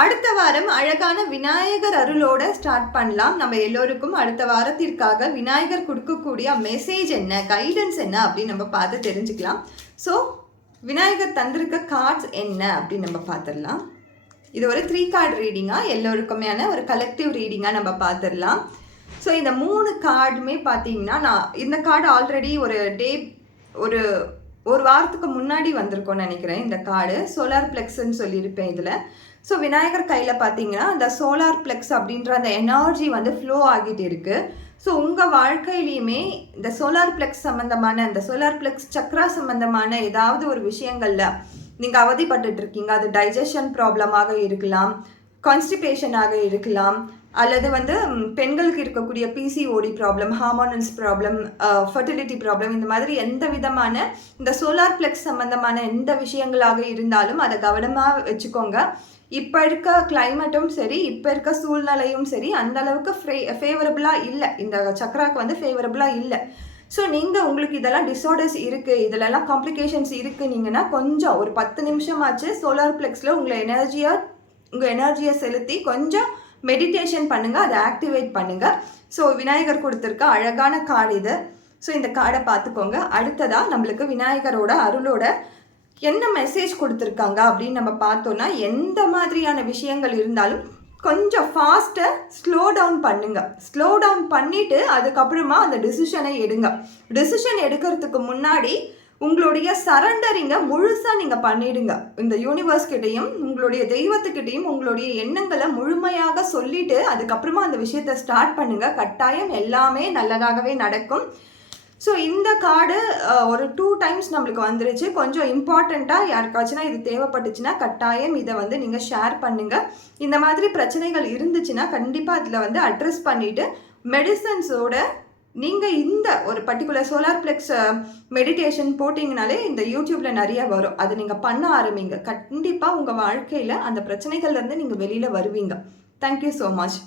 அடுத்த வாரம் அழகான விநாயகர் அருளோட ஸ்டார்ட் பண்ணலாம். நம்ம எல்லோருக்கும் அடுத்த வாரத்திற்காக விநாயகர் கொடுக்கக்கூடிய மெசேஜ் என்ன, கைடன்ஸ் என்ன அப்படின்னு நம்ம பார்த்து தெரிஞ்சுக்கலாம். ஸோ விநாயகர் தந்திருக்க கார்ட்ஸ் என்ன அப்படின்னு நம்ம பார்த்துடலாம். இது ஒரு 3 கார்டு ரீடிங்காக, எல்லோருக்குமையான ஒரு கலெக்டிவ் ரீடிங்காக நம்ம பார்த்துடலாம். ஸோ இந்த 3 கார்டுமே பார்த்தீங்கன்னா, நான் இந்த கார்டு ஆல்ரெடி ஒரு வாரத்துக்கு முன்னாடி வந்திருக்கோன்னு நினைக்கிறேன். இந்த கார்டு சோலார் பிளெக்ஸ்ன்னு சொல்லியிருப்பேன் இதில். ஸோ விநாயகர் கையில் பார்த்தீங்கன்னா அந்த சோலார் பிளெக்ஸ் அப்படின்ற அந்த எனர்ஜி வந்து ஃப்ளோ ஆகிட்டு இருக்குது. ஸோ உங்கள் வாழ்க்கையிலையுமே இந்த சோலார் பிளெக்ஸ் சம்மந்தமான, இந்த சோலார் பிளெக்ஸ் சக்ரா சம்மந்தமான ஏதாவது ஒரு விஷயங்களில் நீங்கள் அவதிப்பட்டு இருக்கீங்க. அது டைஜஷன் ப்ராப்ளமாக இருக்கலாம், கான்ஸ்டிபேஷனாக இருக்கலாம், அல்லது வந்து பெண்களுக்கு இருக்கக்கூடிய PCOD problem, hormonals problem, fertility problem, இந்த மாதிரி எந்த விதமான இந்த சோலார் பிளெக்ஸ் சம்மந்தமான எந்த விஷயங்களாக இருந்தாலும் அதை கவனமாக வச்சுக்கோங்க. இப்போ இருக்க கிளைமேட்டும் சரி, இப்போ இருக்க சூழ்நிலையும் சரி அந்த அளவுக்கு ஃபேவரபுளாக இல்லை, இந்த சக்ராக்கு வந்து ஃபேவரபுளாக இல்லை. ஸோ நீங்கள் உங்களுக்கு இதெல்லாம் டிஸார்டர்ஸ் இருக்குது, இதிலெல்லாம் காம்ப்ளிகேஷன்ஸ் இருக்குன்னீங்கன்னா கொஞ்சம் ஒரு 10 நிமிஷமாச்சு சோலார் பிளெக்ஸில் உங்கள் எனர்ஜியை செலுத்தி கொஞ்சம் மெடிடேஷன் பண்ணுங்கள், அதை ஆக்டிவேட் பண்ணுங்கள். ஸோ விநாயகர் கொடுத்துருக்க அழகான கார்டு இது. ஸோ இந்த கார்டை பார்த்துக்கோங்க. அடுத்ததாக நம்மளுக்கு விநாயகரோட அருளோட என்ன மெசேஜ் கொடுத்துருக்காங்க அப்படின்னு நம்ம பார்த்தோன்னா, எந்த மாதிரியான விஷயங்கள் இருந்தாலும் கொஞ்சம் ஃபாஸ்ட்டாக ஸ்லோ டவுன் பண்ணுங்கள். ஸ்லோ டவுன் பண்ணிவிட்டு அதுக்கப்புறமா அந்த டிசிஷனை எடுங்க. டிசிஷன் எடுக்கிறதுக்கு முன்னாடி உங்களுடைய சரண்டரிங்கை முழுசாக நீங்கள் பண்ணிவிடுங்க. இந்த யூனிவர்ஸ்கிட்டையும் உங்களுடைய தெய்வத்துக்கிட்டையும் உங்களுடைய எண்ணங்களை முழுமையாக சொல்லிவிட்டு அதுக்கப்புறமா அந்த விஷயத்தை ஸ்டார்ட் பண்ணுங்கள். கட்டாயம் எல்லாமே நல்லதாகவே நடக்கும். ஸோ இந்த கார்டு ஒரு 2 டைம்ஸ் நம்மளுக்கு வந்துருச்சு. கொஞ்சம் இம்பார்ட்டண்ட்டாக யாருக்காச்சுன்னா இது தேவைப்பட்டுச்சுன்னா கட்டாயம் இதை வந்து நீங்கள் ஷேர் பண்ணுங்கள். இந்த மாதிரி பிரச்சனைகள் இருந்துச்சுன்னா கண்டிப்பாக அதில் வந்து அட்ரஸ் பண்ணிவிட்டு மெடிசன்ஸோட நீங்கள் இந்த ஒரு பர்டிகுலர் சோலார் பிளெக்ஸ் மெடிடேஷன் போட்டிங்கனாலே இந்த யூடியூப்பில் நிறைய வரும். அதை நீங்கள் பண்ண ஆரம்பிங்க. கண்டிப்பாக உங்கள் வாழ்க்கையில் அந்த பிரச்சனைகள்லேருந்து நீங்கள் வெளியில் வருவீங்க. Thank you so much.